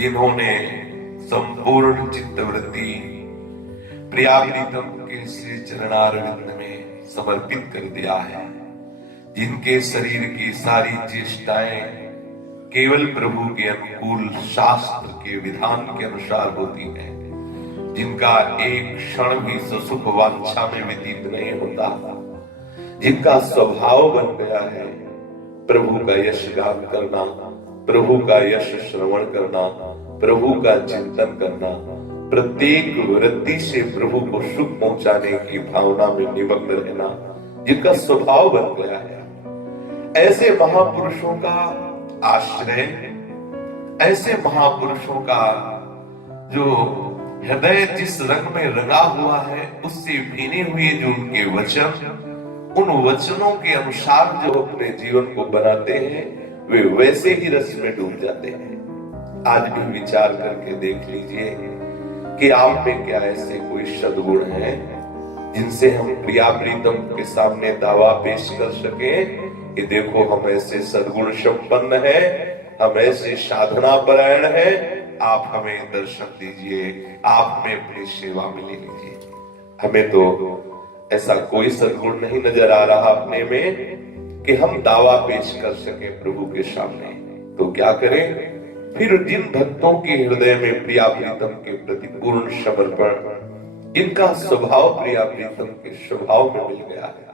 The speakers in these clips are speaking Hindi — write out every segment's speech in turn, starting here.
जिन्होंने संपूर्ण चित्तवृत्ति प्रियाप्रीतम के श्री चरणारविंद में समर्पित कर दिया है, जिनके शरीर की सारी चेष्टाएं केवल प्रभु के अनुकूल शास्त्र के विधान के अनुसार होती हैं, जिनका एक क्षण भी सुसुख वांछा में व्यतीत नहीं होता, जिनका स्वभाव बन गया है प्रभु का यश गान करना, प्रभु का यश श्रवण करना, प्रभु का चिंतन करना, प्रत्येक वृत्ति से प्रभु को सुख पहुंचाने की भावना में निमग्न रहना, जिनका स्वभाव बन गया है, ऐसे महापुरुषों का आश्रय, ऐसे महापुरुषों का जो हृदय जिस रंग में रंगा हुआ है उससे भीने हुए जो उनके वचन, उन वचनों के अनुसार जो अपने जीवन को बनाते हैं वे वैसे ही रस में डूब जाते हैं। आज भी विचार करके देख लीजिए कि आप में क्या ऐसे कोई सद्गुण है जिनसे हम प्रिया प्रीतम के सामने दावा पेश कर सके कि देखो हम ऐसे सद्गुण संपन्न हैं, हम ऐसे साधना परायण हैं, आप हमें दर्शन दीजिए, आप हमें अपनी सेवा में ले लीजिए। हमें तो ऐसा कोई सद्गुण नहीं नजर आ रहा अपने में कि हम दावा पेश कर सके प्रभु के सामने। तो क्या करें फिर? जिन भक्तों के हृदय में प्रिया प्रीतम के प्रति पूर्ण समर्पण, जिनका स्वभाव प्रिया प्रीतम के स्वभाव में मिल गया है,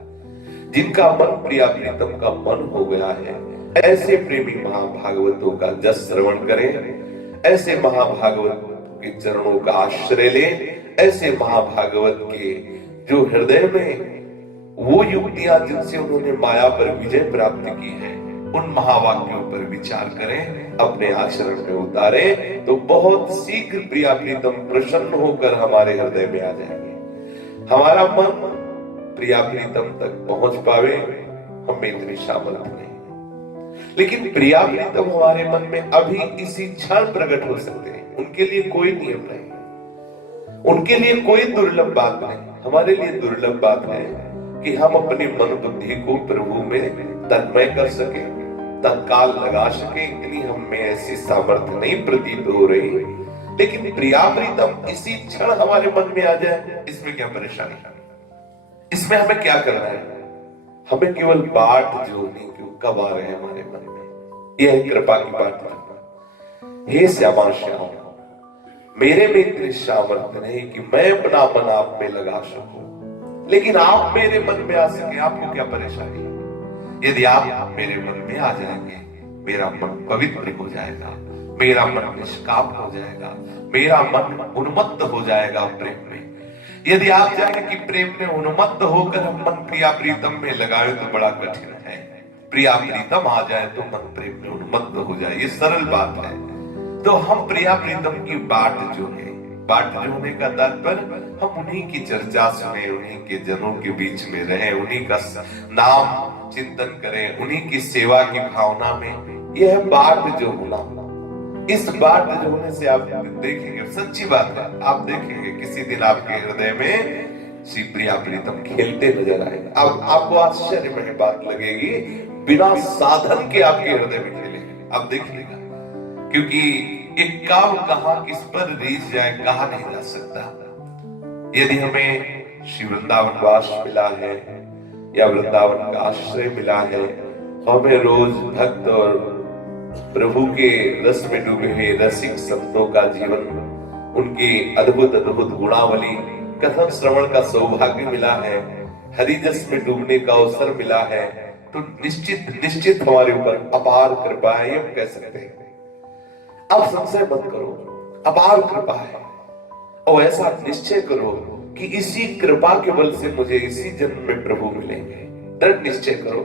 जिनका मन प्रिया प्रीतम का मन हो गया है, ऐसे प्रेमी महाभागवतों का जस श्रवण करें, ऐसे महाभागवत के चरणों का आश्रय लें, ऐसे महाभागवत के जो हृदय में वो युक्तियां जिनसे उन्होंने माया पर विजय प्राप्त की है, उन महावाक्यों पर विचार करें, अपने आचरण में उतारें, तो बहुत शीघ्र प्रिया प्रीतम प्रसन्न होकर हमारे हृदय में आ जाएंगे। हमारा मन प्रिया प्रीतम तक पहुंच पावे हमें इतनी सामर्थ्य नहीं, लेकिन प्रिया प्रीतम हमारे मन में अभी इसी क्षण प्रकट हो सकते हैं। उनके लिए कोई नियम नहीं, उनके लिए कोई दुर्लभ बात नहीं। हमारे लिए दुर्लभ बात है कि हम अपनी मन बुद्धि को प्रभु में तन्मय कर सके, तत्काल लगा सके, इतनी हम में ऐसी सामर्थ्य नहीं प्रतीत हो रही। लेकिन प्रिया प्रीतम इसी क्षण हमारे मन में आ जाए, इसमें क्या परेशानी है? इसमें हमें क्या करना है? हमें केवल बाट जोड़नी कि कब आ रहे हैं हमारे मन में। यह है कृपा की बात करना। हे श्यामा श्याम, मेरे में इतनी सामर्थ्य नहीं कि मैं अपना मन आप में लगा सकूं, लेकिन आप मेरे मन में आ सके। आपको क्या परेशानी है? यदि आप मेरे मन में आ जाएंगे, मेरा मन पवित्र हो जाएगा, मेरा मन निष्काम हो जाएगा, मेरा मन उन्मत्त हो जाएगा प्रेम में। यदि आप चाहें कि प्रेम में उन्मत्त होकर हम मन प्रिया प्रीतम में लगाए तो बड़ा कठिन है। प्रिया प्रीतम आ जाए तो मन प्रेम में उन्मत्त हो जाए, ये सरल बात है। तो हम प्रिया प्रीतम की बाट जो है, बाट जो होने का तात्पर्य हम उन्हीं की चर्चा सुने, उन्हीं के जनों के बीच में रहे, उन्हीं का नाम चिंतन करें, उन्हीं की सेवा की भावना में। यह बाट जो होना, इस बाट जो होने से आप देखेंगे, सच्ची बात है, आप देखेंगे किसी दिन आपके हृदय में श्री प्रिया प्रीतम खेलते नजर आएगा। अब आपको आश्चर्य में बात लगेगी, बिना साधन के आपके हृदय में खेलेंगे, आप देखिएगा। क्योंकि एक काम कहां किस पर रीझ जाए कहा नहीं जा सकता। यदि हमें श्री वृंदावन वास मिला है या वृंदावन का आश्रय मिला है, हमें रोज भक्त और प्रभु के रस में डूबे हुए रसिक संतों का जीवन, उनकी अद्भुत अद्भुत गुणावली कथन श्रवण का सौभाग्य मिला है, हरिजस में डूबने का अवसर मिला है, तो निश्चित निश्चित हमारे ऊपर अपार कृपा है, हम कह सकते हैं। अब संशय मत करो, अपार कृपा है, और ऐसा निश्चय करो कि इसी कृपा के बल से मुझे इसी जन्म में प्रभु मिलेंगे। दृढ़ निश्चय करो।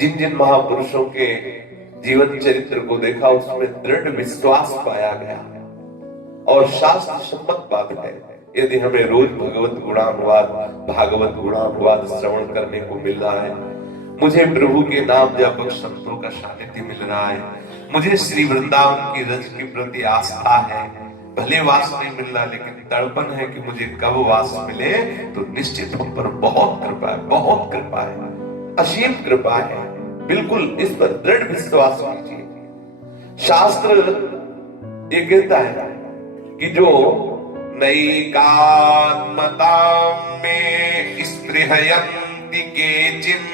जिन जिन महापुरुषों के जीवन चरित्र को देखा उसमें दृढ़ विश्वास पाया गया, और शास्त्र सम्मत बात है। यदि हमें रोज भगवत गुणानुवाद, भागवत गुणानुवाद श्रवण करने को मिल रहा है, मुझे प्रभु के नाम व्यापक संतों का सानिध्य मिल रहा है, मुझे श्री वृंदावन की रज के प्रति आस्था है, भले वास नहीं मिल रहा लेकिन तड़पन है कि मुझे कब वास मिले, तो निश्चित हम पर बहुत कृपा है, बहुत कृपा है, असीम कृपा है। बिल्कुल इस पर दृढ़ विश्वास कीजिए। शास्त्र ये कहता है कि जो नैकात्मतां में स्पृहयन्ति केचिन्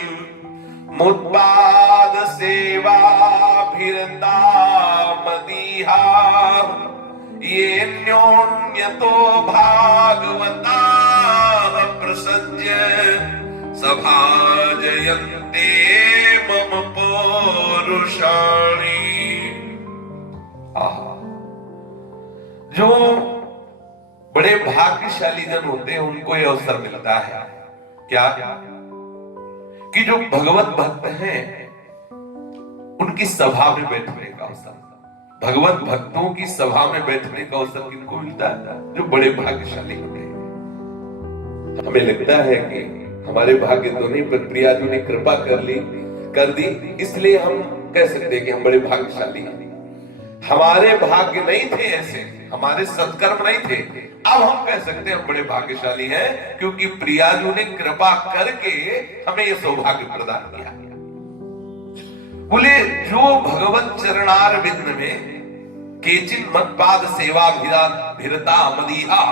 मुत्पाद सेवाभिरता मदीहा ये न्योन्यतो भागवता प्रसज्य सभाजयन्ते मम पौरुषाणि। जो बड़े भाग्यशाली जन होते हैं उनको यह अवसर मिलता है क्या कि जो भगवत भक्त हैं उनकी सभा में बैठने का अवसर, भगवत भक्तों की सभा में बैठने का अवसर किनको मिलता है? जो बड़े भाग्यशाली होते हैं। हमें लगता है कि हमारे भाग्य तो नहीं, पर प्रियाजू ने कृपा कर दी, इसलिए हम कह सकते हैं कि हम बड़े भाग्यशाली हैं। हमारे भाग्य नहीं थे ऐसे, हमारे सत्कर्म नहीं थे, अब हम कह सकते हैं हम बड़े भाग्यशाली हैं क्योंकि प्रियाजू ने कृपा करके हमें यह सौभाग्य प्रदान किया। बोले जो भगवत चरणार विंद में केचिन मतपाद सेवा भिरता मदीहा,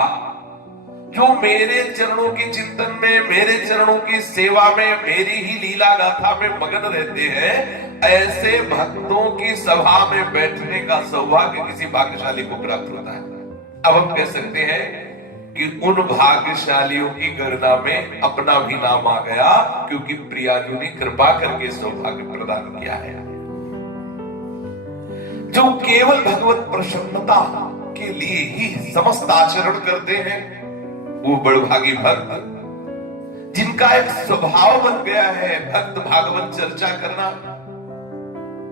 जो मेरे चरणों के चिंतन में, मेरे चरणों की सेवा में, मेरी ही लीला गाथा में मगन रहते हैं, ऐसे भक्तों की सभा में बैठने का सौभाग्य किसी भाग्यशाली को प्राप्त होता है। अब हम कह सकते हैं कि उन भाग्यशालियों की गणना में अपना भी नाम आ गया क्योंकि प्रियाजू ने कृपा करके सौभाग्य प्रदान किया है। जो केवल भगवत प्रसन्नता के लिए ही समस्त आचरण करते हैं वो बड़भागी भक्त, जिनका एक स्वभाव बन गया है भक्त भागवत चर्चा करना,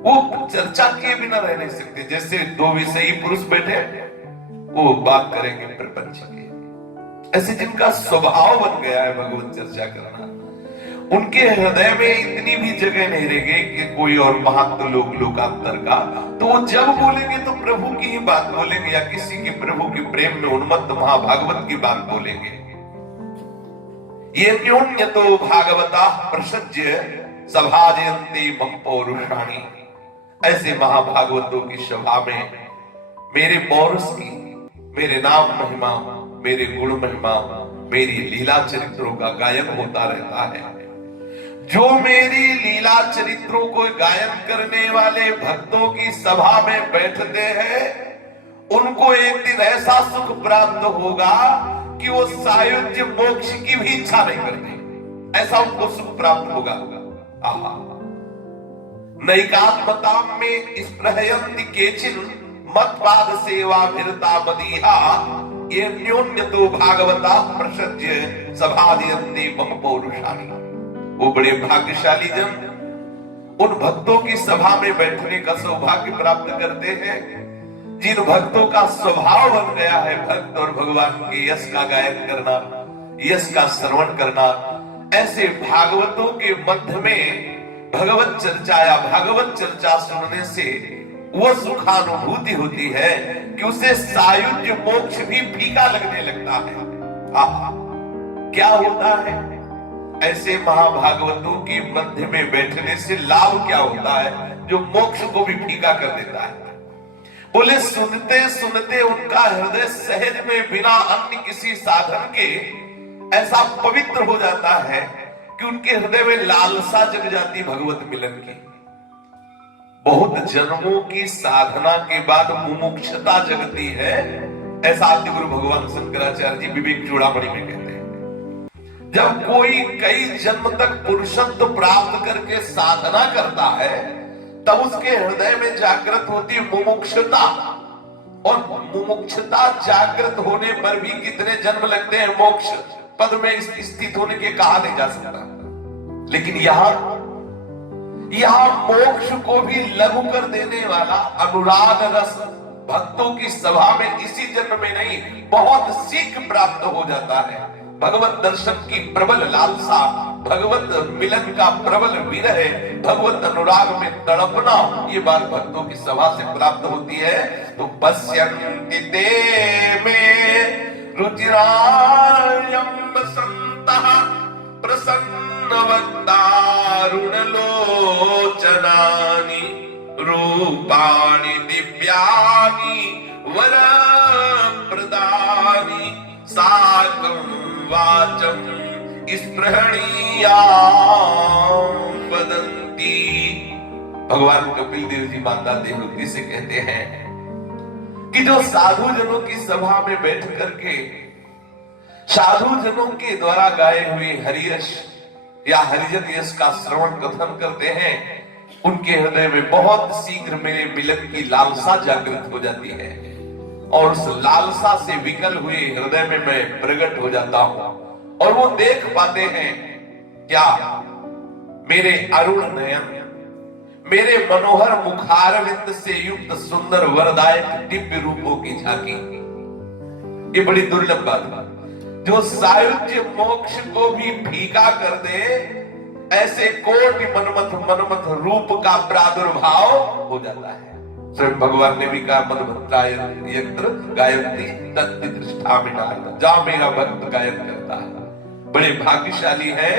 वो चर्चा किए बिना रह नहीं सकते। जैसे दो विषयी पुरुष बैठे वो बात करेंगे प्रपंच की, ऐसे जिनका स्वभाव बन गया है भगवत चर्चा करना, उनके हृदय में इतनी भी जगह नहीं रह गई कि कोई और महत्व लोकांतर का, तो वो जब बोलेंगे तो प्रभु की ही बात बोलेंगे या किसी के प्रभु के प्रेम में उन्मत्त महाभागवत की बात बोलेंगे। ये न्योन्यतो भागवता प्रसज्य सभाजयन्ते मम पौरुषाणि, ऐसे महाभागवतों की सभा में मेरे पौरुष की, मेरे नाम महिमा, मेरे गुण महिमा, मेरी लीला चरित्रों का गायन होता रहता है। जो मेरी लीला चरित्रों को गायन करने वाले भक्तों की सभा में बैठते हैं उनको एक दिन ऐसा सुख प्राप्त होगा कि वो सायुज्य मोक्ष की भी इच्छा नहीं करते, ऐसा उनको सुख प्राप्त होगा। आहा, नैकात्मता में स्पृहयन्ति केचिन मतपाद सेवा भिरता मदीहा ये न्योन्यतो भागवता प्रसज्य सभाजयन्ते मम पौरुषाणि। वो बड़े भाग्यशाली जन उन भक्तों की सभा में बैठने का सौभाग्य प्राप्त करते हैं जिन भक्तों का स्वभाव बन गया है भक्त और भगवान के यश का गायन करना, यश का श्रवण करना। ऐसे भागवतों के मध्य में भगवत चर्चा या भागवत चर्चा सुनने से वो सुखानुभूति होती है कि उसे सायुज्य मोक्ष भी फीका लगने लगता है। क्या होता है ऐसे महाभागवतों की मध्य में बैठने से? लाभ क्या होता है जो मोक्ष को भी फीका कर देता है? बोले सुनते सुनते उनका हृदय सहज में बिना अन्य किसी साधन के ऐसा पवित्र हो जाता है कि उनके हृदय में लालसा जग जाती भगवत मिलन की। बहुत जन्मों की साधना के बाद मुमुक्षता जगती है, ऐसा आदि गुरु भगवान शंकराचार्य जी विवेक चूड़ामणि में कहते हैं। जब कोई कई जन्म तक पुरुषत्व प्राप्त करके साधना करता है तब उसके हृदय में जागृत होती मुमुक्षता, और मुमुक्षता जागृत होने पर भी कितने जन्म लगते हैं मोक्ष पद में स्थित होने के कहा नहीं जा सकता। लेकिन यहाँ मोक्ष को भी लघु कर देने वाला अनुराग रस भक्तों की सभा में इसी जन्म में नहीं बहुत शीघ्र प्राप्त हो जाता है। भगवत दर्शन की प्रबल लालसा, भगवत मिलन का प्रबल विरह, भगवत अनुराग में तड़पना, ये बात भक्तों की सभा से प्राप्त होती है। तो पश्यन्ति ते में रुचिरार्यं वसन्तः प्रसन्नवक्तारुणलोचनानि रूपाणि दिव्यानि वर प्रदानी साकं वाचम स्पृहणीया वदन्ति। भगवान कपिल देव जी माता देवहूति से कहते हैं कि जो साधु जनों की सभा में बैठ करके साधु जनों के द्वारा गाए हुए हरियश या हरिजन यश का श्रवण कथन करते हैं, उनके हृदय में बहुत शीघ्र मेरे मिलन की लालसा जागृत हो जाती है और उस लालसा से विकल हुए हृदय में मैं प्रकट हो जाता हूं और वो देख पाते हैं क्या, मेरे अरुण नयन, मेरे मनोहर मुखारविंद से युक्त सुंदर वरदायक दिव्य रूपों की झांकी। ये बड़ी दुर्लभ बात है, जो सायुज्य मोक्ष को भी फीका कर दे, ऐसे कोटि मनमथ रूप का प्रादुर्भाव हो जाता है। स्वयं भगवान ने भी कहा, मदभक्ताय यत्र गायन्ति तत्ति दृष्टामि नारद, जहां मेरा भक्त गायन करता है। बड़े भाग्यशाली है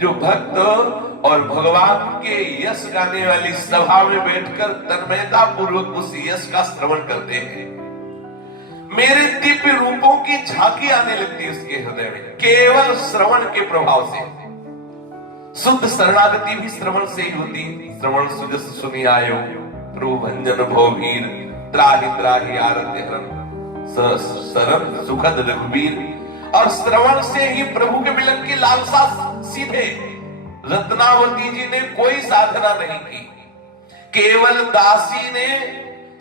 जो भक्त और भगवान के यश गाने वाली सभा में बैठकर तन्मयता पूर्वक उस यश का श्रवण करते हैं। मेरे दिव्य रूपों की झांकी आने लगती है उसके हृदय में, केवल श्रवण के प्रभाव से। शुद्ध शरणागति भी श्रवण से ही होती है। श्रवण सुजस सुनि आयो प्रभु भंजन भवभीर, त्राहि त्राहि आरत्य हरन सरन सुखद रघुवीर। और श्रवण से ही प्रभु के मिलन की लालसा सीधे। रत्नावती जी ने कोई साधना नहीं की, केवल दासी ने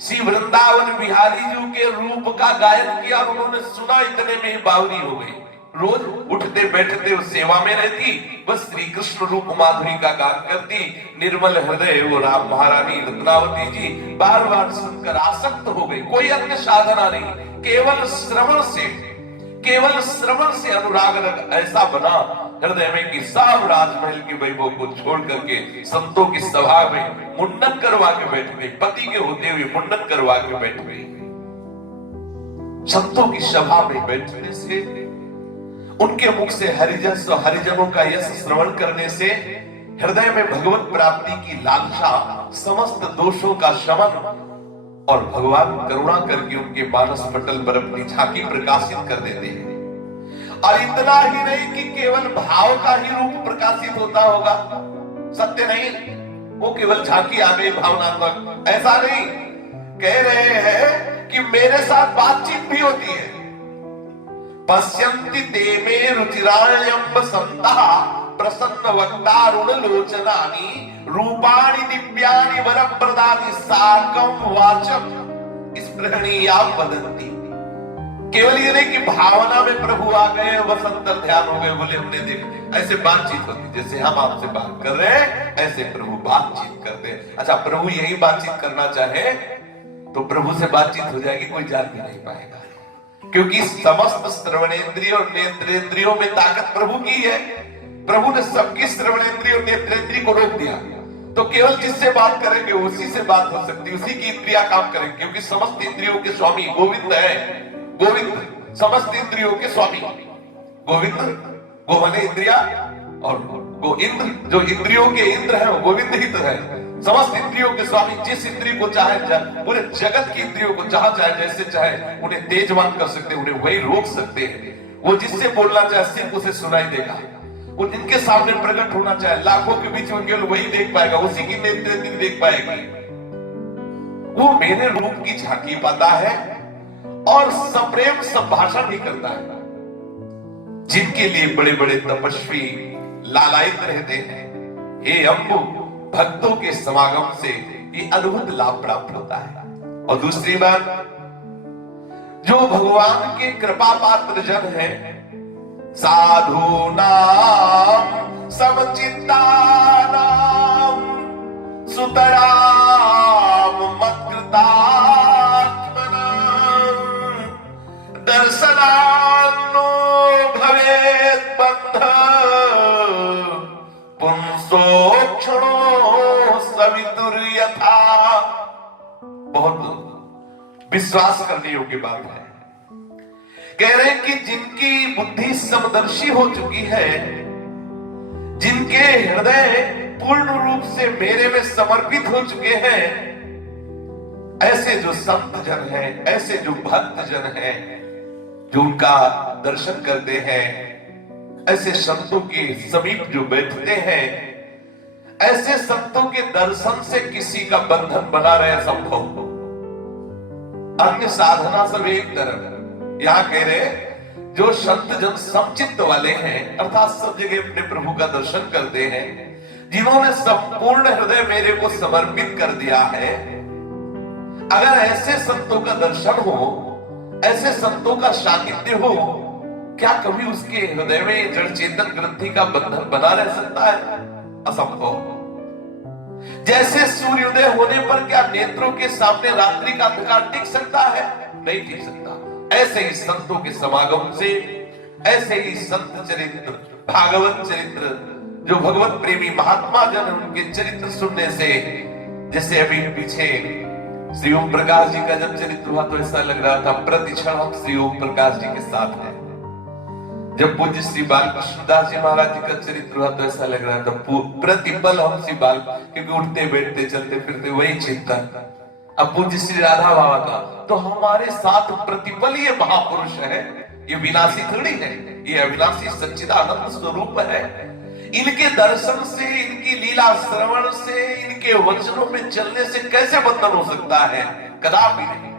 श्री वृंदावन बिहारी जी के रूप का गायन किया और उन्होंने सुना, इतने में ही बावरी हो गई। रोज उठते बैठते उस सेवा में रहती, बस श्री कृष्ण रूप माधुरी का गान करती। निर्मल हृदय वो राम महारानी रत्नावती जी बार बार सुनकर आसक्त हो गई। कोई अन्य साधना नहीं, केवल श्रवण से अनुराग ऐसा बना हृदय में कि सब राजमहल के वैभव को छोड़ करके संतों की सभा में मुंडन करवा के बैठ गई। पति के होते हुए मुंडन करवा के बैठ गई। संतों की सभा में बैठने से, उनके मुख से हरिजनों का यश श्रवण करने से हृदय में भगवत प्राप्ति की लालसा, समस्त दोषों का शमन और भगवान करुणा करके उनके मानस पटल पर अपनी झांकी प्रकाशित कर देते हैं। और इतना ही नहीं कि केवल भाव का ही रूप प्रकाशित होता होगा, सत्य नहीं, वो केवल झांकी आ गई भावनात्मक, ऐसा नहीं। कह रहे हैं कि मेरे साथ बातचीत भी होती है। पश्यन्ति ते मे रुचिराण्यम्ब संतः प्रसन्न वक्तारुण लोचनानि रूपाणि दिव्यानि वरप्रदानि साकं वाचम स्पृहणीया वदन्ति। केवल ये नहीं कि भावना में प्रभु आ गए, बस अंतर ध्यान हो गए, बोले हमने देख, ऐसे बातचीत होती, जैसे हम आपसे बात कर रहे हैं ऐसे प्रभु बातचीत करते हैं। अच्छा, प्रभु यही बातचीत करना चाहे तो प्रभु से बातचीत हो जाएगी, कोई जान भी नहीं पाएगा, क्योंकि समस्त श्रवणेंद्रिय और नेत्रेंद्रियों में ताकत प्रभु की है। प्रभु ने सबकी श्रवणेंद्रिय और नेत्रेंद्रिय को रोक दिया, तो केवल जिससे बात करेंगे उसी से बात हो सकती, उसी की इंद्रिया काम करेंगे, क्योंकि समस्त इंद्रियों के स्वामी गोविंद है। गोविंद समस्त इंद्रियों के स्वामी, गोविंद, गो माने इंद्रिया और गो इंद्र, जो इंद्रियों के इंद्र है वो गोविंद ही तो है। समस्त इंद्रियों के स्वामी, जिस इंद्रिय को चाहे, पूरे जगत की इंद्रियों को जहां चाहे जैसे चाहे उन्हें तेजवान कर सकते हैं, उन्हें वही रोक सकते हैं। वो जिससे बोलना चाहे सिर्फ उसे सुनाई देगा, वो जिनके सामने प्रकट होना चाहे लाखों के बीच में केवल वही देख पाएगा, उसी की नेत्र देख पाएगी। वो मेरे रूप की झांकी पाता है और सप्रेम संभाषण भी करता है। जिनके लिए बड़े बड़े तपस्वी लालायित रहते हैं, हे अम्बु, भक्तों के समागम से ये अद्भुत लाभ प्राप्त होता है। और दूसरी बात, जो भगवान के कृपा पात्र जन है, साधु नाम समचित्तानाम सुतराम मत्कृतात्मनाम दर्शनान्नो भवेत् बंध पुंसोक्षणो सवितुर यथा। बहुत विश्वास करने योग्य बात है। कह रहे हैं कि जिनकी बुद्धि समदर्शी हो चुकी है, जिनके हृदय पूर्ण रूप से मेरे में समर्पित हो चुके हैं, ऐसे जो संत जन हैं, ऐसे जो भक्त जन हैं, जो उनका दर्शन करते हैं, ऐसे संतों के समीप जो बैठते हैं, ऐसे संतों के दर्शन से किसी का बंधन बना रहे संभव। अन्य साधना सब एक तरफ, यहां कह रहे जो संत जन समचित्त वाले हैं, अर्थात सब जगह अपने प्रभु का दर्शन करते हैं, जिन्होंने संपूर्ण हृदय मेरे को समर्पित कर दिया है, अगर ऐसे संतों का दर्शन हो, ऐसे संतों का सानिध्य हो, क्या कभी उसके हृदय में जड़ चेतन ग्रंथि का बंधन बना रह सकता है? असंभव। जैसे सूर्योदय होने पर क्या नेत्रों के सामने रात्रि का अंधकार टिक सकता है? नहीं टिक सकता। ऐसे ही संतों के समागम से, ऐसे ही संत चरित्र, भागवत चरित्र, जो भगवत प्रेमी महात्मा जन, उनके चरित्र सुनने से, जैसे अभी पीछे श्री ओम प्रकाश जी का जब चरित्र हुआ तो ऐसा लग रहा था प्रतिक्षण हम श्री ओम प्रकाश जी के साथ हैं। जब पूज्य श्री बाल कृष्णदास जी महाराज जी का चरित्र हुआ तो ऐसा लग रहा था प्रतिपल हम श्री बाल, क्योंकि उठते बैठते चलते फिरते वही चिंतन। अब पूज्य श्री राधा बाबा का तो हमारे साथ प्रतिपल ये महापुरुष है, ये विनाशी थोड़ी है, ये अविनाशी सच्चिदानंद स्वरूप है। इनके दर्शन से, इनकी लीला श्रवण से, इनके वचनों में चलने से कैसे बंधन हो सकता है? कदापि नहीं।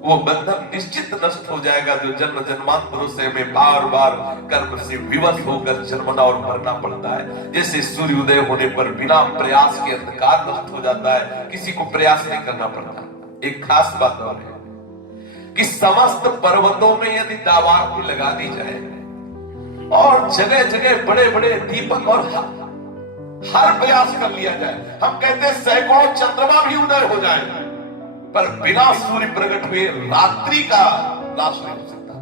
वो बंधन निश्चित नष्ट हो जाएगा जो जन्म जन्मांतरों से हमें बार बार कर्म से विवश होकर जन्मना और मरना पड़ता है। जैसे सूर्योदय होने पर बिना प्रयास के अंधकार नष्ट हो जाता है, किसी को प्रयास नहीं करना पड़ता। एक खास बात और है कि समस्त पर्वतों में यदि दावार को लगा दी जाए और जगह जगह बड़े बड़े दीपक और हर प्रयास कर लिया जाए, हम कहते हैं सैकड़ों चंद्रमा भी उदय हो जाए, पर बिना सूर्य प्रकट हुए रात्रि का नाश नहीं हो सकता।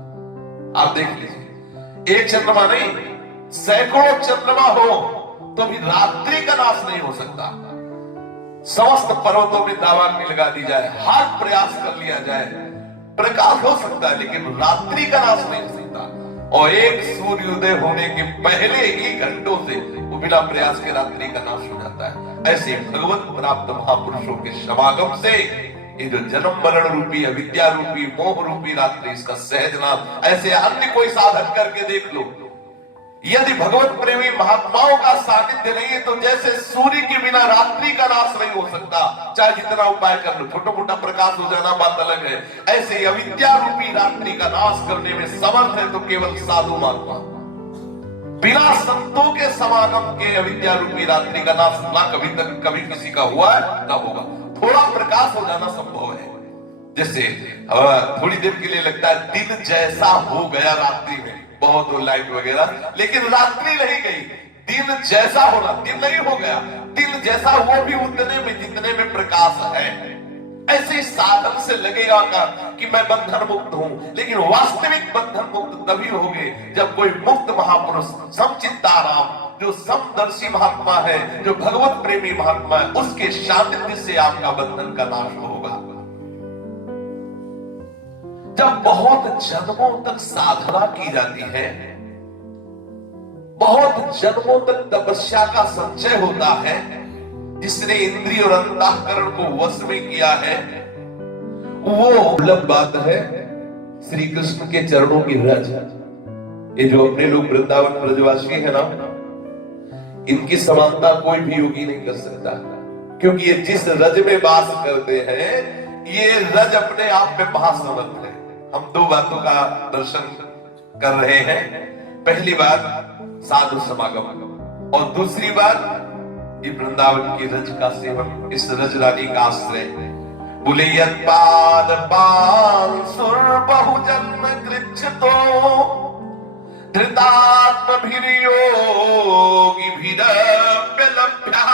आप देख लीजिए, एक चंद्रमा नहीं, सैकड़ों चंद्रमा हो तो भी रात्रि का नाश नहीं हो सकता। समस्त पर्वतों में दावाग्नि लगा दी जाए, हर प्रयास कर लिया जाए, प्रकाश हो सकता है, लेकिन रात्रि का नाश नहीं हो सकता। और एक सूर्योदय होने के पहले ही घंटों से वो बिना प्रयास के रात्रि का नाश हो जाता है। ऐसे भगवत प्राप्त महापुरुषों के समागम से ये जो जन्म मरण रूपी, अविद्या रूपी, मोह रूपी रात्रि, इसका सहज नाश, ऐसे अन्य कोई साधन करके देख लो, यदि भगवत प्रेमी महात्माओं का सानिध्य नहीं है तो जैसे सूर्य के बिना रात्रि का नाश नहीं हो सकता, चाहे जितना उपाय कर लो, छोटा मोटा प्रकाश हो जाना बात अलग है। ऐसे ही अविद्या रूपी रात्रि का नाश करने में समर्थ है तो केवल साधु महात्मा। बिना संतों के समागम के अविद्या रूपी रात्रि का नाश ना कभी तक कभी किसी का हुआ है ना होगा। थोड़ा प्रकाश हो जाना संभव है, जैसे थोड़ी देर के लिए लगता है दिन जैसा हो गया रात्रि में, बहुत लाइट वगैरह, लेकिन रात्रि नहीं गई, दिन जैसा होना, दिन नहीं हो गया, दिन जैसा वो भी उतने में जितने में प्रकाश है। ऐसे साधन से लगेगा कि मैं बंधन मुक्त हूं, लेकिन वास्तविक बंधन मुक्त तभी होगे जब कोई मुक्त महापुरुष, समचित्ताराम, जो समदर्शी महात्मा है, जो भगवत प्रेमी महात्मा है, उसके सानिध्य से आपका बंधन का नाश होगा। जब बहुत जन्मों तक साधना की जाती है, बहुत जन्मों तक तपस्या का संचय होता है, जिसने इंद्रिय और अंतःकरण को वश में किया है, वो दुर्लभ बात है श्री कृष्ण के चरणों की रज। ये जो अपने लोग वृंदावन ब्रजवासी है ना, इनकी समानता कोई भी योगी नहीं कर सकता, क्योंकि ये जिस रज में वास करते हैं, ये रज अपने आप में महासमर्थ है। हम दो बातों का दर्शन कर रहे हैं। पहली बात साधु समागम, और दूसरी बात ये वृंदावन की रज का सेवन, इस रज रानी का आश्रय। बोले यत्पाद पाल सुर बहुजन्म कृच्छतो धृतात्म भिर्योगी भिरप्यलभ्यः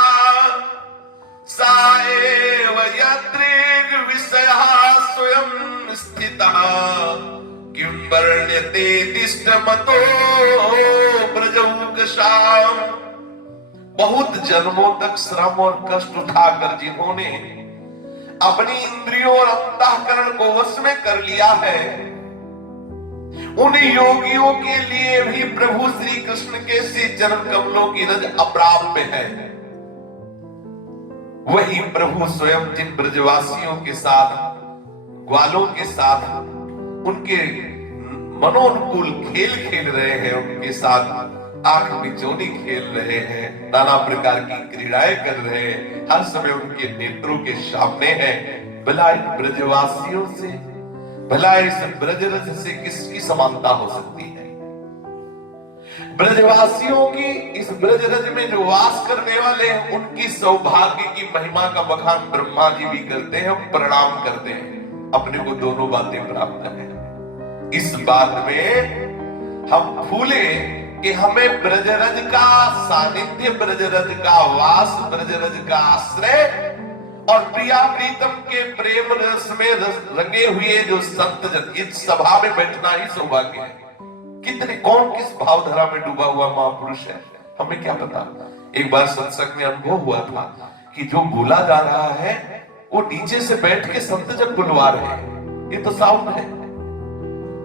साएव यद्रिग विषयः स्वयं स्थितः किं वर्ण्यते तिष्ठमतो ब्रजौकशाम। बहुत जन्मों तक श्रम और कष्ट उठाकर जिन्होंने अपनी इंद्रियों और अंतःकरण को वश में कर लिया है, उन योगियों के लिए भी प्रभु श्री कृष्ण के श्री चरण कमलों की रज अप्राप्य है। वही प्रभु स्वयं जिन ब्रजवासियों के साथ, ग्वालों के साथ उनके मनोनुकूल खेल खेल रहे हैं, उनके साथ आंख मिचौनी खेल रहे हैं, नाना प्रकार की क्रीड़ाएं कर रहे हैं, हर समय उनके नेत्रों के सामने है। भला इन ब्रजवासियों से, भला इस ब्रजरज से किसकी समानता हो सकती है? ब्रजवासियों की, इस ब्रजरज में जो वास करने वाले हैं, उनकी सौभाग्य की महिमा का बखान ब्रह्मा जी भी करते हैं, प्रणाम करते हैं। अपने को दोनों बातें प्राप्त है। इस बात में हम फूले कि हमें ब्रजरज का सानिध्य, ब्रजरज का वास, ब्रजरज का आश्रय और प्रिया प्रीतम के प्रेम रस में रंगे हुए जो संत जन, इस सभा में बैठना ही सौभाग्य है। कितने, कौन किस भावधारा में डूबा हुआ महापुरुष है, हमें क्या पता। एक बार सत्संग में अनुभव हुआ था कि जो बोला जा रहा है वो नीचे से बैठ के संत जन बुलवा रहे हैं। ये तो साउंड है।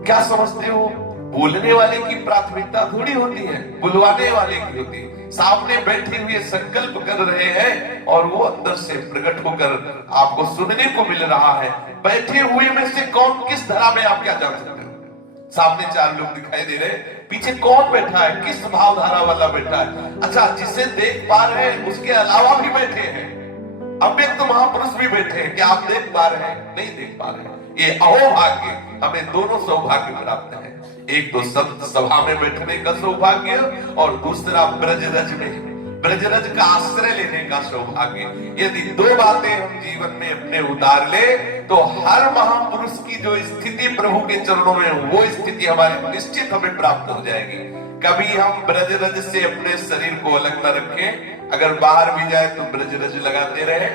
क्या समझते हो? बोलने वाले की प्राथमिकता थोड़ी होती है, बुलवाने वाले की होती है। सामने बैठे हुए संकल्प कर रहे हैं और वो अंदर से प्रकट होकर आपको सुनने को मिल रहा है। बैठे हुए में से कौन किस धरा में, आप क्या जान सकते हो? सामने 4 लोग दिखाई दे रहे हैं, पीछे कौन बैठा है, किस भावधारा वाला बैठा है? अच्छा, जिसे देख पा रहे हैं उसके अलावा भी बैठे हैं, अव्यक्त महापुरुष भी बैठे हैं। क्या आप देख पा रहे हैं? नहीं देख पा रहे हैं। ये अहोभाग्य, हमें दोनों सौभाग्य प्राप्त है। एक तो संत सभा में बैठने का सौभाग्य और दूसरा ब्रजरज में, ब्रजरज का आश्रय लेने का सौभाग्य। यदि 2 बातें हम जीवन में अपने उतार ले तो हर महापुरुष की जो स्थिति प्रभु के चरणों में, वो स्थिति हमारी निश्चित हमें प्राप्त हो जाएगी। कभी हम ब्रजरज से अपने शरीर को अलग न रखें, अगर बाहर भी जाए तो ब्रजरज लगाते रहे।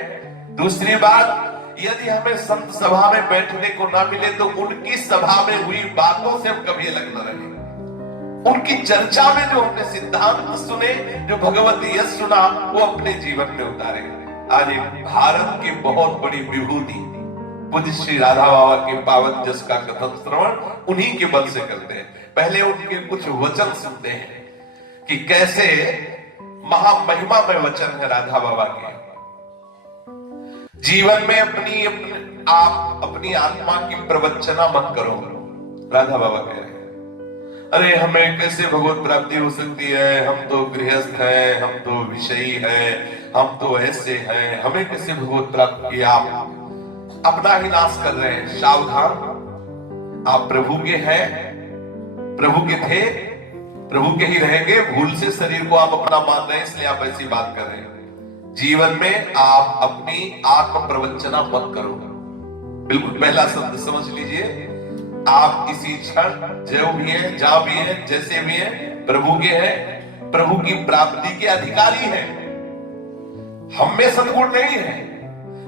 दूसरी बात, यदि हमें संत सभा में बैठने को ना मिले तो उनकी सभा में हुई बातों से हम कभी अलग न रहे। उनकी चर्चा में जो हमने सिद्धांत सुने, जो भगवत यश सुना, वो अपने जीवन में उतारे। आज भारत की बहुत बड़ी विभूति पूज्य श्री राधा बाबा के पावन जस का कथन श्रवण उन्हीं के बल से करते हैं। पहले उनके कुछ वचन सुनते हैं कि कैसे महामहिमा में वचन है राधा बाबा के। जीवन में आप अपनी आत्मा की प्रवचना मत करो, राधा बाबा कह रहे हैं। अरे हमें कैसे भगवत प्राप्ति हो सकती है, हम तो गृहस्थ हैं, हम तो विषयी हैं, हम तो ऐसे हैं, हमें कैसे भगवत प्राप्ति? आप अपना ही नाश कर रहे हैं। सावधान, आप प्रभु के हैं, प्रभु के थे, प्रभु के ही रहेंगे। भूल से शरीर को आप अपना मान रहे हैं, इसलिए आप ऐसी बात कर रहे हैं। जीवन में आप अपनी आत्म प्रवचना मत करो। बिल्कुल पहला शब्द समझ लीजिए, आप इसी क्षण जो भी है, जहां भी है, जैसे भी है, प्रभु के हैं, प्रभु की प्राप्ति के अधिकारी हैं। हम में सद्गुण नहीं है,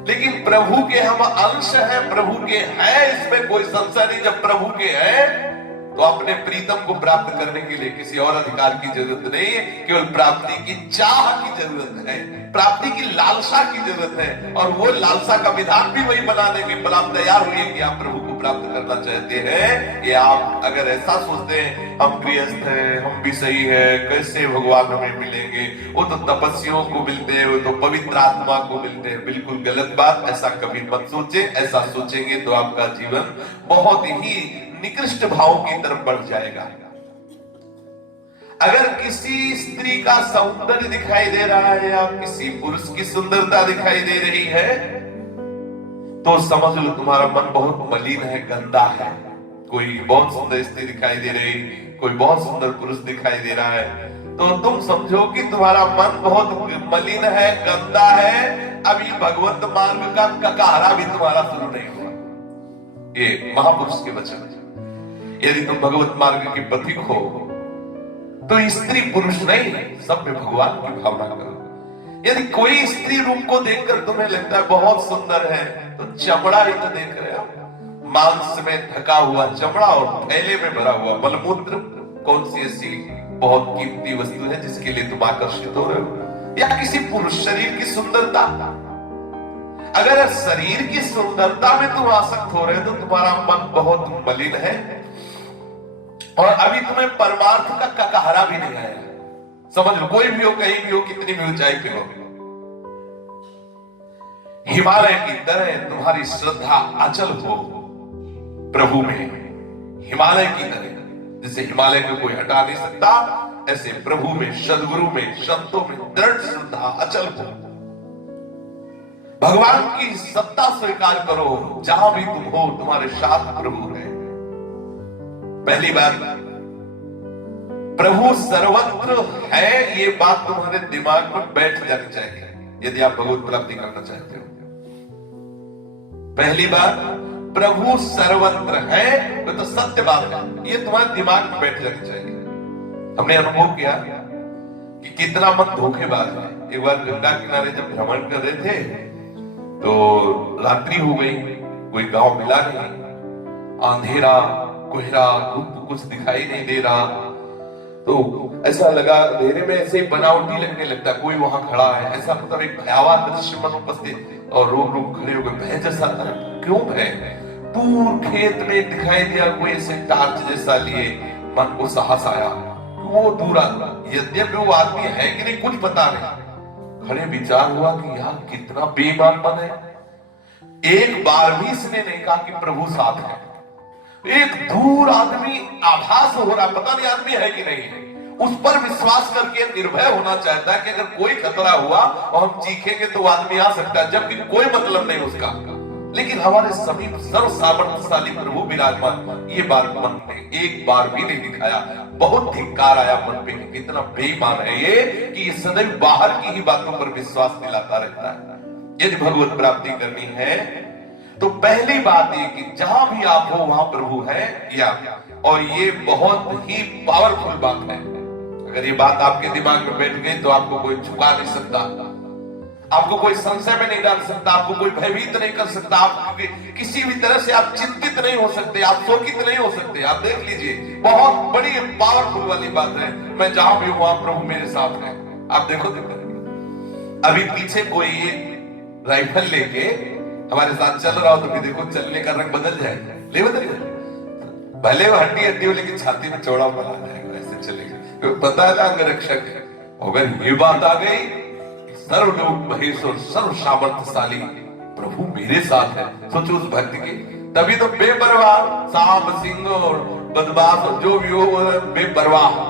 लेकिन प्रभु के हम अंश हैं, प्रभु के हैं, इसमें कोई संशय नहीं। जब प्रभु के हैं तो अपने प्रीतम को प्राप्त करने के लिए किसी और अधिकार की जरूरत नहीं है, केवल प्राप्ति की चाह की जरूरत है, प्राप्ति की लालसा की जरूरत है। और वो लालसा का विधान भी वही बना देंगे, पर आप तैयार हुए कि आप प्रभु को प्राप्त करना चाहते हैं। ये आप अगर ऐसा सोचते हैं हम गृहस्थ हैं, हम भी सही है, कैसे भगवान हमें मिलेंगे, वो तो तपस्वियों को मिलते हैं, वो तो पवित्र आत्मा को मिलते हैं, बिल्कुल गलत बात। ऐसा कभी मत सोचे। ऐसा सोचेंगे तो आपका जीवन बहुत ही निकृष्ट भाव की तरफ बढ़ जाएगा। अगर किसी स्त्री का सौंदर्य दिखाई दे रहा है या किसी पुरुष की सुंदरता दिखाई दे रही है तो समझ लो तुम्हारा मन बहुत मलिन है, गंदा है। कोई बहुत सुंदर स्त्री दिखाई दे रही, कोई बहुत सुंदर पुरुष दिखाई दे रहा है, तो तुम समझो कि तुम्हारा मन बहुत मलिन है, गंदा है। अभी भगवत मार्ग का ककारा भी तुम्हारा शुरू नहीं हुआ। ये महापुरुष के वचन। यदि तुम भगवत मार्ग के पथिक हो तो स्त्री पुरुष नहीं, सब में भगवान की भावना करो। यदि कोई स्त्री रूप को देखकर तुम्हें लगता है बहुत सुंदर है, तो चमड़ा ही तो देख रहे हो, मांस में ढका हुआ चमड़ा और थैले में भरा हुआ मलमूत्र। कौन सी ऐसी बहुत कीमती वस्तु है जिसके लिए तुम आकर्षित हो रहे हो? या किसी पुरुष शरीर की सुंदरता? अगर शरीर की सुंदरता में तुम आसक्त हो रहे हो तो तुम्हारा मन बहुत मलिन है और अभी तुम्हें परमार्थ का ककहरा भी नहीं आया। समझ लो, कोई भी हो, कहीं भी हो, कितनी भी ऊंचाई पे हो। हिमालय की तरह तुम्हारी श्रद्धा अचल हो प्रभु में, हिमालय की तरह, जिसे हिमालय को कोई हटा नहीं सकता, ऐसे प्रभु में, सदगुरु में, संतों में दृढ़ श्रद्धा अचल हो। भगवान की सत्ता स्वीकार करो, जहां भी तुम हो तुम्हारे साथ प्रभु है। पहली बात, प्रभु सर्वत्र है, ये बात तुम्हारे दिमाग में बैठ जानी चाहिए यदि आप भगवत प्राप्ति करना चाहते हो। पहली बात, प्रभु सर्वत्र है, तो सत्य बात है, ये तुम्हारे दिमाग में बैठ जानी चाहिए। हमने अनुभव किया कि कितना मन धोखेबाज है। एक बार गंगा किनारे जब भ्रमण कर रहे थे तो रात्रि हो गई, कोई गांव मिला नहीं, अंधेरा, कोहरा, धूप कुछ दिखाई नहीं दे रहा, तो ऐसा लगा अंधेरे में ऐसे ही बनावटी लगने लगता, कोई वहां खड़ा है, ऐसा मतलब एक भयावह दृश्य मन उपस्थित, और लोग खड़े हो गए, भय जैसा था। क्यों भय? दूर खेत में दिखाई दिया कोई ऐसे टार्च जैसा लिए, मन को साहस आया, वो दूर आदमी, यद्यपि वो आदमी है कि नहीं कुछ पता नहीं, खड़े विचार हुआ कि यार कितना बेईमान मन है। एक बार भी इसने नहीं कहा कि प्रभु साथ है। एक दूर आदमी आभास हो रहा, पता नहीं आदमी है कि नहीं है, उस पर विश्वास करके निर्भय होना चाहता है कि अगर कोई खतरा हुआ और हम चीखेंगे तो आदमी आ सकता है, जबकि कोई मतलब नहीं उसका। लेकिन हमारे समीप सर्व सामर्थ्यशाली प्रभु विराजमान, ये बात मन में एक बार भी नहीं दिखाया। बहुत धिक्कार आया मन पे कि कितना बेईमान है ये, कि ये सदैव बाहर की ही बातों पर विश्वास दिलाता रहता है। यदि भगवत प्राप्ति करनी है तो पहली बात ये कि जहां भी आप हो वहां प्रभु है, या और ये बहुत ही पावरफुल बात है। अगर ये बात आपके दिमाग में बैठ गई तो आपको कोई झुका नहीं सकता, आपको कोई संशय में नहीं डाल सकता, आपको कोई भयभीत नहीं कर सकता, आप किसी भी तरह से आप चिंतित नहीं हो सकते, आप शोकित नहीं हो सकते। आप देख लीजिए, बहुत बड़ी पावरफुल वाली बात है, मैं जहां भी हूं वहां प्रभु मेरे साथ है। आप देखो अभी पीछे कोई राइफल लेके हमारे साथ चल रहा हो तो भी देखो चलने का रंग बदल जाएगा, ले बदल जाएगा, भले वो हड्डी हड्डी हो लेकिन छाती में चौड़ा बना जाएगा, ऐसे चलेगा, क्योंकि पता है अंग रक्षक है। अगर ये बात आ गई, सर्वलोक महेश्वर सर्व सामर्थ्यशाली प्रभु मेरे साथ है, सोचो उस भक्ति की, तभी तो बेपरवाह, सांप सिंह और बदमाश जो भी हो बेपरवाह,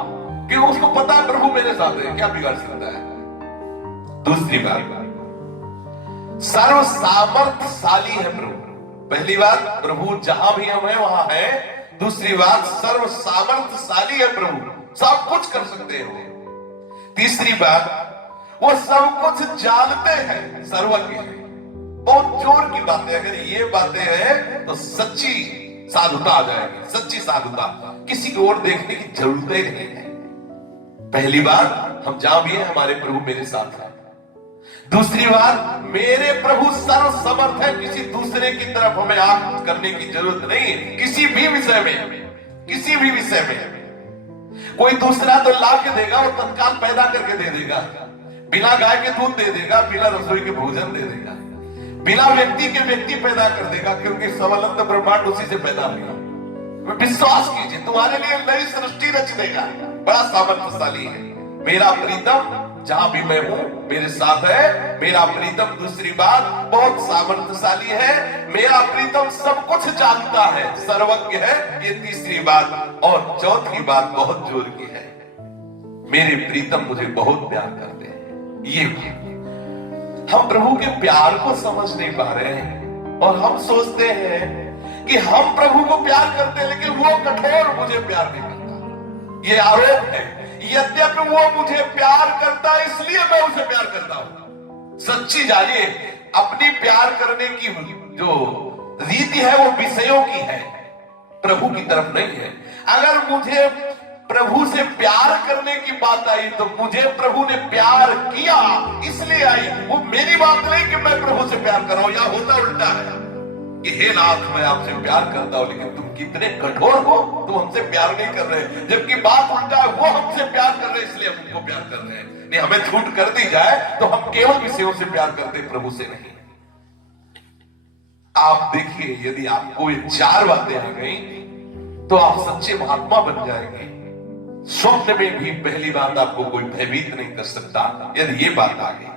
क्योंकि उसको पता है प्रभु मेरे साथ है, क्या बिगाड़ सकता है। दूसरी बात, सर्व सामर्थ्यशाली है प्रभु। पहली बात, प्रभु जहां भी हम हैं वहां है। दूसरी बात, सर्व सामर्थ्यशाली है प्रभु, सब कुछ कर सकते हैं। तीसरी बात, वो सब कुछ जानते हैं, सर्वज्ञ है। बहुत जोर की बातें, अगर ये बातें हैं तो सच्ची साधुता आ जाएगी, सच्ची साधुता, किसी की ओर देखने की जरूरत ही नहीं है। पहली बात, हम जहां भी हैं हमारे प्रभु मेरे साथ है। दूसरी बात, मेरे प्रभु सर्व समर्थ है, किसी दूसरे की तरफ हमें आंख करने की जरूरत नहीं है। किसी भी विषय में, किसी भी विषय में कोई दूसरा तो ला के देगा, वो तत्काल पैदा करके दे देगा, बिना गाय के दूध दे देगा, बिना रसोई के भोजन दे देगा, बिना व्यक्ति के व्यक्ति पैदा कर देगा, क्योंकि सबलंत ब्रह्मांड उसी से पैदा हुआ। विश्वास कीजिए, तुम्हारे लिए नई सृष्टि रच देगा, बड़ा सामर्थ्यशाली है। मेरा प्रीतम जहां भी मैं हूं मेरे साथ है, मेरा प्रीतम दूसरी बात बहुत सामर्थ्यशाली है, मेरा प्रीतम सब कुछ जानता है, सर्वज्ञ है, ये तीसरी बात। और चौथी बात बहुत जोर की है, मेरे प्रीतम मुझे बहुत प्यार करते हैं। ये हम प्रभु के प्यार को समझ नहीं पा रहे हैं, और हम सोचते हैं कि हम प्रभु को प्यार करते हैं, लेकिन वो कठोर मुझे प्यार नहीं करता, ये आरोप है। यद्यपि वो मुझे प्यार करता है इसलिए मैं उसे प्यार करता हूं। सच्ची जानिए, अपनी प्यार करने की जो रीति है वो विषयों की है, प्रभु की तरफ नहीं है। अगर मुझे प्रभु से प्यार करने की बात आई तो मुझे प्रभु ने प्यार किया इसलिए आई, वो मेरी बात नहीं कि मैं प्रभु से प्यार कर रहा हूं, या होता उल्टा है कि हे नाथ मैं आपसे प्यार करता हूं, लेकिन तुम कितने कठोर हो, तुम हमसे प्यार नहीं कर रहे। जबकि बात उल्टा है, वो हमसे प्यार कर रहे हैं इसलिए हम उनको प्यार कर रहे हैं। नहीं, हमें छूट कर दी जाए तो हम केवल विषयों से प्यार करते, प्रभु से नहीं। आप देखिए, यदि आपको ये चार बातें आ गई तो आप सच्चे महात्मा बन जाएंगे। स्वप्न में भी पहली बात आपको कोई भयभीत नहीं कर सकता, यदि ये बात आ गई।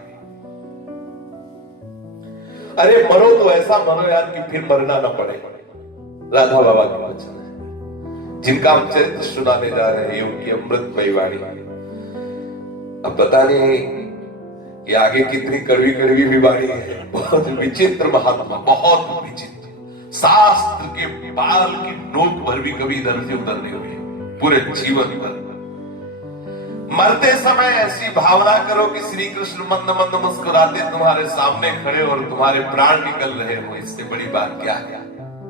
अरे मरो तो ऐसा मरो यार कि फिर मरना ना पड़े। राधा बाबा के वचन है, जिनका हम चरित्र सुनाने जा रहे हैं, उनकी अमृतमयी वाणी। अब पता नहीं कि आगे कितनी कड़वी कड़वी भी वाणी है। बहुत विचित्र महात्मा, बहुत विचित्र। शास्त्र के बाल की नोक पर भी कभी इधर से उधर नहीं हुए पूरे जीवन भर। मरते समय ऐसी भावना करो कि श्री कृष्ण मंद मंद मुस्कुराते तुम्हारे सामने खड़े और तुम्हारे प्राण निकल रहे हो। इससे बड़ी बात क्या है?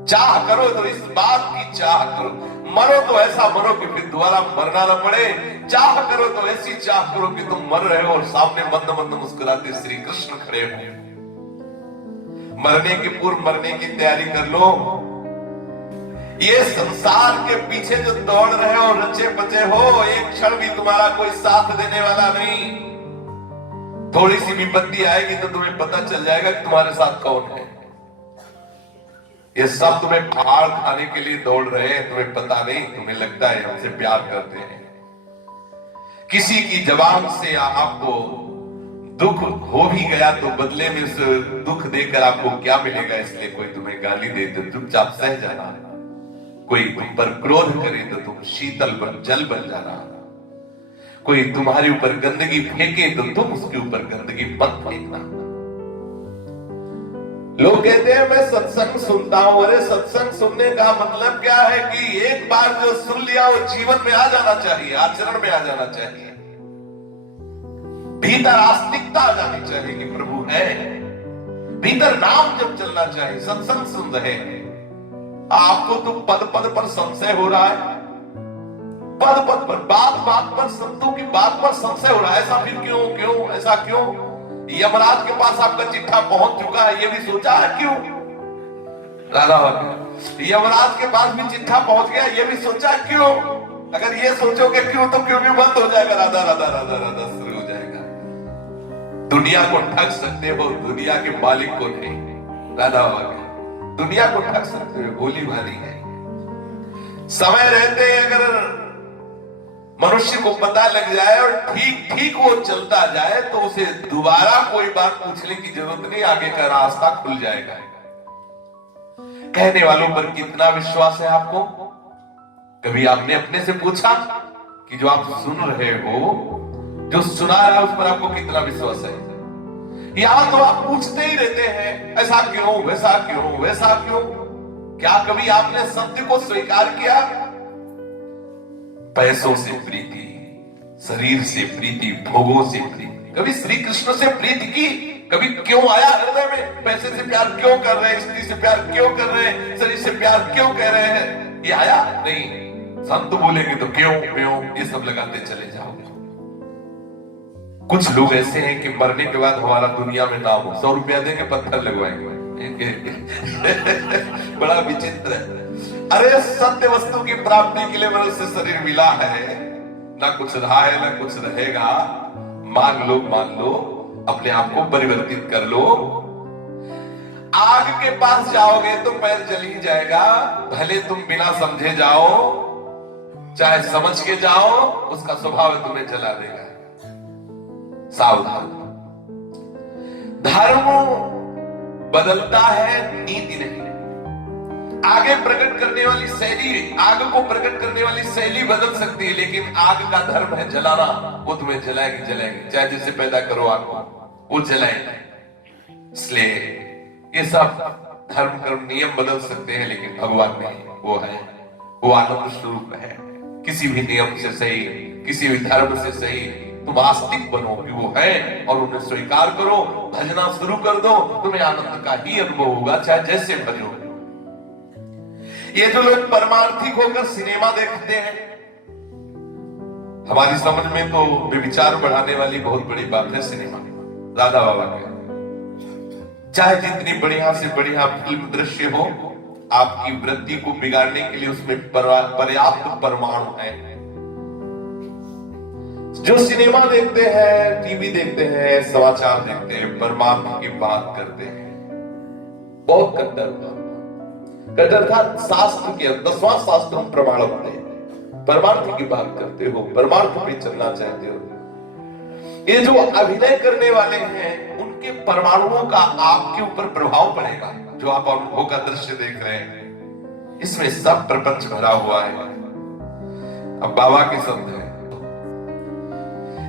चाह करो तो इस बात की चाह करो, मरो तो ऐसा मरो कि फिर दोबारा मरना न पड़े। चाह करो तो ऐसी चाह करो कि तुम मर रहे हो और सामने मंद मंद मुस्कुराते श्री कृष्ण खड़े हो। मरने के पूर्व मरने की तैयारी कर लो। ये संसार के पीछे जो दौड़ रहे हो, रचे बचे हो, एक क्षण भी तुम्हारा कोई साथ देने वाला नहीं। थोड़ी सी विपत्ति आएगी तो तुम्हें पता चल जाएगा कि तुम्हारे साथ कौन है। ये सब तुम्हें फाड़ खाने के लिए दौड़ रहे हैं, तुम्हें पता नहीं। तुम्हें लगता है हमसे प्यार करते हैं। किसी की जबान से आपको दुख हो भी गया तो बदले में उस दुख देकर आपको क्या मिलेगा? इसलिए कोई तुम्हें गाली दे तो चुपचाप सह जाना, कोई तुम पर क्रोध करे तो तुम शीतल बन जल बन जाना, कोई तुम्हारे ऊपर गंदगी फेंके तो तुम उसके ऊपर गंदगी मत फेंकना। लोग कहते हैं मैं सत्संग सुनता हूं। अरे सत्संग सुनने का मतलब क्या है कि एक बार जो सुन लिया वो जीवन में आ जाना चाहिए, आचरण में आ जाना चाहिए, भीतर आस्तिकता आ जानी चाहिए कि प्रभु है, भीतर नाम जब चलना चाहिए। सत्संग सुन रहे हैं, आपको तो पद पद पर संशय हो रहा है, पद पद पर, बात बात पर, शब्दों की बात पर संशय हो रहा है। ऐसा फिर क्यों क्यों ऐसा क्यों? यमराज के पास आपका चिट्ठा पहुंच चुका है, ये भी सोचा है क्यों? राधा यमराज के पास भी चिट्ठा पहुंच गया, ये भी सोचा क्यों? अगर ये सोचोगे क्यों तो क्यों भी बंद हो जाएगा। राधा राधा राधा राधा शुरू हो जाएगा। दुनिया को ठग सकते हो, दुनिया के मालिक को नहीं। राधा दुनिया को ठग सकते हो, गोली भारी है। समय रहते अगर मनुष्य को पता लग जाए और ठीक ठीक वो चलता जाए तो उसे दोबारा कोई बात पूछने की जरूरत नहीं, आगे का रास्ता खुल जाएगा। कहने वालों पर कितना विश्वास है आपको? कभी आपने अपने से पूछा कि जो आप सुन रहे हो, जो सुना रहा है, उस पर आपको कितना विश्वास है? यहां तो आप पूछते ही रहते हैं, ऐसा क्यों, वैसा क्यों, वैसा क्यों। क्या कभी आपने सत्य को स्वीकार किया? पैसों से प्रीति, शरीर से प्रीति, भोगों से प्रीति, कभी श्री कृष्ण से प्रीति की? कभी क्यों आया हृदय में? पैसे से प्यार क्यों कर रहे हैं, स्त्री से प्यार क्यों कर रहे हैं, शरीर से प्यार क्यों कह रहे हैं? ये आया नहीं। संत बोलेंगे तो क्यों क्यों ये सब लगाते चले जाओगे। कुछ लोग ऐसे हैं कि मरने के बाद हमारा दुनिया में नाम हो, 100 रुपया देंगे, पत्थर लगवाएंगे। बड़ा विचित्र है। अरे सत्य वस्तु की प्राप्ति के लिए मनुष्य शरीर मिला है, ना कुछ रहा है ना कुछ रहेगा। मान लो, अपने आप को परिवर्तित कर लो। आग के पास जाओगे तो पैर जल ही जाएगा, भले तुम बिना समझे जाओ चाहे समझ के जाओ, उसका स्वभाव तुम्हें जला देगा। सावधान। धर्म बदलता है, नीति नहीं। आगे प्रकट करने वाली शैली, आग को प्रकट करने वाली शैली बदल सकती है, लेकिन आग का धर्म है जलाना, वो तुम्हें जलाएगी। चाहे जिससे पैदा करो आग को, वो जलाएगी। इसलिए ये सब धर्म कर्म नियम बदल सकते हैं, लेकिन भगवान नहीं, वो आनंद स्वरूप है। किसी भी नियम से सही, किसी भी धर्म से सही, तुम आस्तिक बनो कि वो है और उन्हें स्वीकार करो, भजना शुरू कर दो, तुम्हें आनंद का ही अनुभव होगा, चाहे जैसे भजो। ये जो लोग परमार्थिक होकर सिनेमा देखते हैं, हमारी समझ में तो विचार बढ़ाने वाली बहुत बड़ी बात है सिनेमा। राधा बाबा के चाहे जितनी बढ़िया से बढ़िया फिल्म दृश्य हो, आपकी वृत्ति को बिगाड़ने के लिए उसमें पर्याप्त परमाणु है। जो सिनेमा देखते हैं, टीवी देखते हैं, समाचार देखते हैं, परमात्मा की बात करते हैं, बहुत कट्टर था। शास्त्र के 10वां शास्त्र प्रमाण होते हैं, परमार्थ की बात करते हो, परमार्थ पे चलना चाहते हो। ये जो अभिनय करने वाले हैं, उनकी उनके परमाणुओं का आपके ऊपर प्रभाव पड़ेगा। जो आप अनुभव का दृश्य देख रहे हैं, इसमें सब प्रपंच भरा हुआ है। अब बाबा के शब्द है,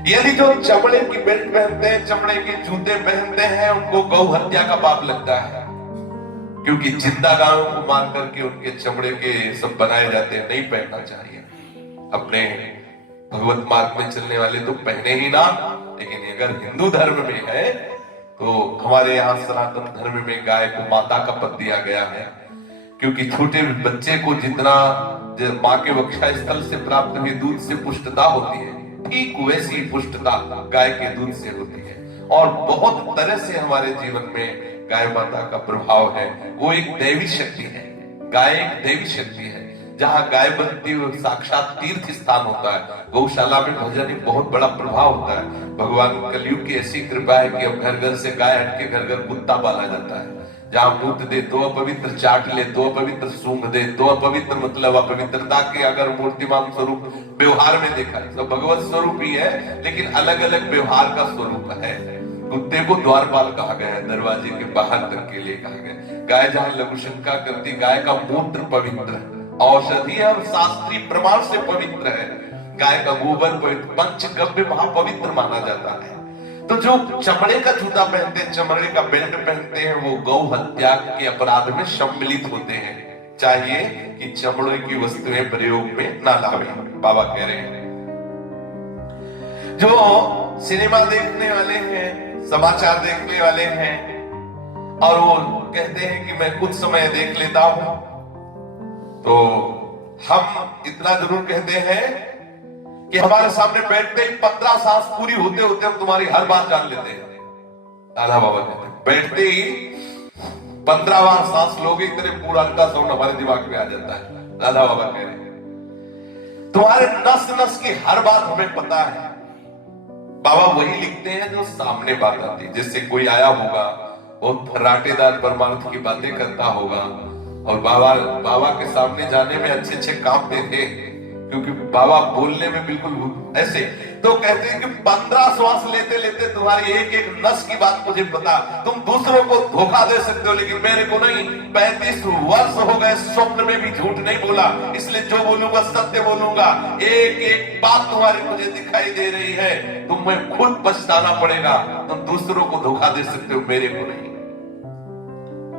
यदि जो चमड़े की बेल्ट पहनते हैं, चमड़े के जूते पहनते हैं, उनको गौ हत्या का पाप लगता है, क्योंकि जिंदा गायों को मार करके उनके चमड़े के सब बनाए जाते हैं। नहीं पहनना चाहिए। अपने भगवत मार्ग में चलने वाले तो पहने ही ना, लेकिन अगर हिंदू धर्म में है तो हमारे यहाँ सनातन धर्म में गाय को माता का पद दिया गया है, क्योंकि छोटे बच्चे को जितना माँ के वक्षा स्थल से प्राप्त हुए दूध से पुष्टता होती है, ठीक वैसी पुष्टता गाय के दूध से होती है। और बहुत तरह से हमारे जीवन में गाय माता का प्रभाव है। वो एक दैवी शक्ति है। गाय एक दैवी शक्ति है। जहां गाय बनती है साक्षात तीर्थ स्थान होता है। गौशाला में भजन एक बहुत बड़ा प्रभाव होता है। भगवान कलयुग की ऐसी कृपा है कि अब घर घर से गाय हट के घर घर कुत्ता पाला जाता है। जहां मूत दे तो अपवित्र, चाट ले तो अपवित्र, सूंघ दे तो अपवित्र, मतलब अपवित्रता के अगर मूर्तिमान स्वरूप व्यवहार में देखा तो भगवत स्वरूप ही है, लेकिन अलग अलग व्यवहार का स्वरूप है। कुत्ते को द्वारपाल कहा गया है, दरवाजे के बाहर तक के लिए कहा गया। गाय जहां लघुशंका करती, गाय का मूत्र पवित्र है, औषधि और शास्त्रीय प्रमाण से पवित्र है। गाय का गोबर पवित्र, पंचगव्य महापवित्र माना जाता है। तो जो चमड़े का जूता पहनते हैं, चमड़े का बेल्ट पहनते हैं, वो गौ हत्या के अपराध में सम्मिलित होते हैं। चाहिए कि चमड़े की वस्तुएं प्रयोग में ना लावें, बाबा कह रहे हैं। जो सिनेमा देखने वाले हैं, समाचार देखने वाले हैं, और वो कहते हैं कि मैं कुछ समय देख लेता हूं, तो हम इतना जरूर कहते हैं कि हमारे सामने बैठते ही 15 सांस पूरी होते होते हम तुम्हारी हर बात जान लेते हैं। दादा बाबा कहते हैं बैठते ही 15 बार सांस लोगे, इतने पूरा अल्ट्रासाउंड हमारे दिमाग में आ जाता है। दादा बाबा कह रहे हैं तुम्हारे नस नस की हर बात हमें पता है। बाबा वही लिखते हैं जो सामने बात आती है। जैसे कोई आया होगा, बहुत फर्राटेदार परमार्थ की बातें करता होगा, और बाबा के सामने जाने में अच्छे अच्छे कांपते थे, क्योंकि बाबा बोलने में बिल्कुल ऐसे। तो कहते हैं कि 15 श्वास लेते लेते तुम्हारी एक एक नस की बात मुझे पता। तुम दूसरों को धोखा दे सकते हो, लेकिन मेरे को नहीं। 35 वर्ष हो गए, स्वप्न में भी झूठ नहीं बोला, इसलिए जो बोलूंगा सत्य बोलूंगा। एक एक बात तुम्हारी मुझे दिखाई दे रही है, तुम्हें खुद पछताना पड़ेगा। तुम दूसरों को धोखा दे सकते हो, मेरे को नहीं।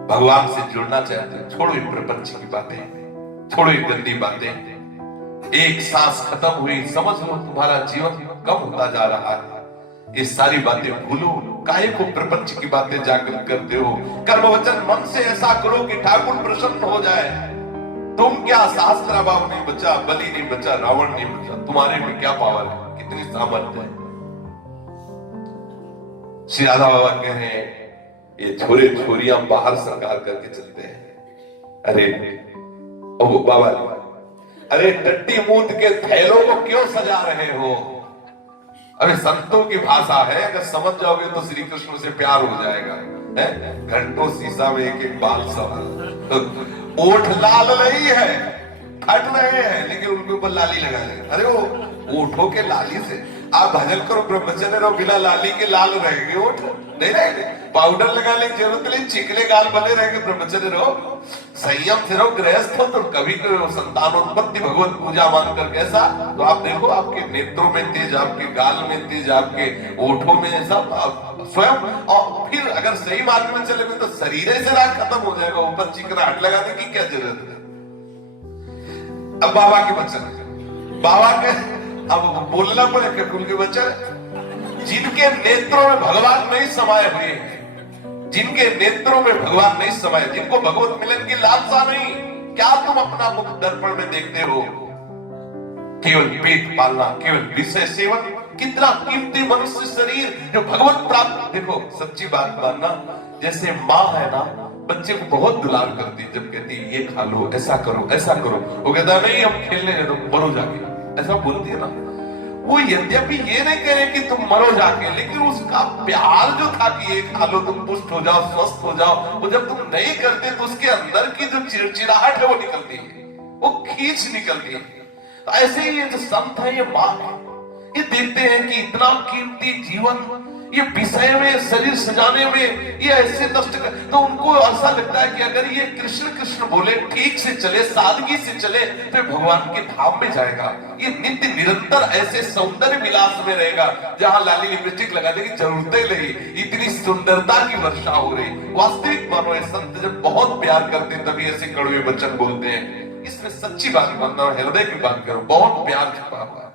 भगवान से जुड़ना चाहते हो, छोड़ो ये प्रपंच की बातें, छोड़ो ये गंदी बातें। एक सांस खत्म हुई, समझ लो तुम्हारा जीवन कम होता जा रहा है। ये सारी बातें भूलो, काहे को प्रपंच की बातें जागृत करते हो। कर्म वचन मन से ऐसा करो कि ठाकुर प्रसन्न हो जाए। तुम क्या, सहस्त्राबाहु नहीं बचा, बलि नहीं बचा, रावण नहीं बचा, तुम्हारे में क्या पावर है, कितनी सामर्थ्य है। श्री राधा बाबा कह रहे हैं ये छोरे छोरियां बाहर सरकार करके चलते हैं। अरे ओ बाबा, अरे टट्टी मूत के थैलों को क्यों सजा रहे हो? अरे संतों की भाषा है, अगर समझ जाओगे तो श्री कृष्ण से प्यार हो जाएगा। घंटों शीशा में एक एक बाल सब, ओठ लाल नहीं है, फट रहे हैं, लेकिन उनके ऊपर लाली लगा रहे। अरे वो ओठों के लाली से आप भजन करो, ब्रह्मचर्य रहो, बिना लाली के लाल रहेंगे ओठ, नहीं रहेंगे। पाउडर लगाने की जरूरत नहीं, चिकने गाल बने रहेंगे। ब्रह्मचर्य रहो, संयम से रहो, गृहस्थ हो तो कभी संतानोत्पत्ति भगवत पूजा मान कर कैसा, तो आप देखो आपके नेत्रों में तेज, आपके गाल में तेज, आपके ओठों में सब स्वयं। और फिर अगर सही मार्ग में चले तो शरीर से राग खत्म हो जाएगा, ऊपर चिकनाहट लगाने की क्या जरूरत है। अब बाबा के वचन, बाबा के अब बोलना पड़ेगा कुल के वचन। जिनके नेत्रों में भगवान नहीं समाये हुए हैं, जिनके नेत्रों में भगवान नहीं समाये, जिनको भगवत मिलन की लालसा नहीं, क्या तुम अपना मुख दर्पण में देखते हो? केवल पेट पालना, केवल विषय सेवन। कितना कीमती मनुष्य शरीर जो भगवत प्राप्त। देखो सच्ची बात मानना, जैसे माँ है ना, बच्चे को बहुत दुलार करती, जब कहती ये खा लो, ऐसा करो, ऐसा करो, वो कहता नहीं हम खेलने दे दो, मरो जाके, ऐसा बोलती है ना। वो यद्यपि ये नहीं कह रहे कि तुम मरो जाके, लेकिन उसका प्यार जो था कि ये खा लो, तुम पुष्ट हो जाओ, स्वस्थ हो जाओ, वो जब तुम नहीं करते तो उसके अंदर की जो चिड़चिड़ाहट है वो निकलती है, वो खींच निकलती है। ऐसे ही ये जो संत है, ये माँ है, ये देखते हैं कि इतना कीमती जीवन ये विषय में, शरीर सजाने में, ये ऐसे नष्ट कर, तो उनको ऐसा लगता है कि अगर ये कृष्ण कृष्ण बोले, ठीक से चले, सादगी से चले, तो भगवान के धाम में जाएगा। ये नित्य निरंतर ऐसे सौंदर्य विलास में रहेगा, जहां लाली लिपस्टिक लगा देगी, जरूरत ही नहीं, इतनी सुंदरता की वर्षा हो रही। वास्तविक मानो है, संत जब बहुत प्यार करते हैं तभी ऐसे कड़वे वचन बोलते हैं। इसमें सच्ची बात मानना, हृदय की बात करो, बहुत प्यार छुपा हुआ है।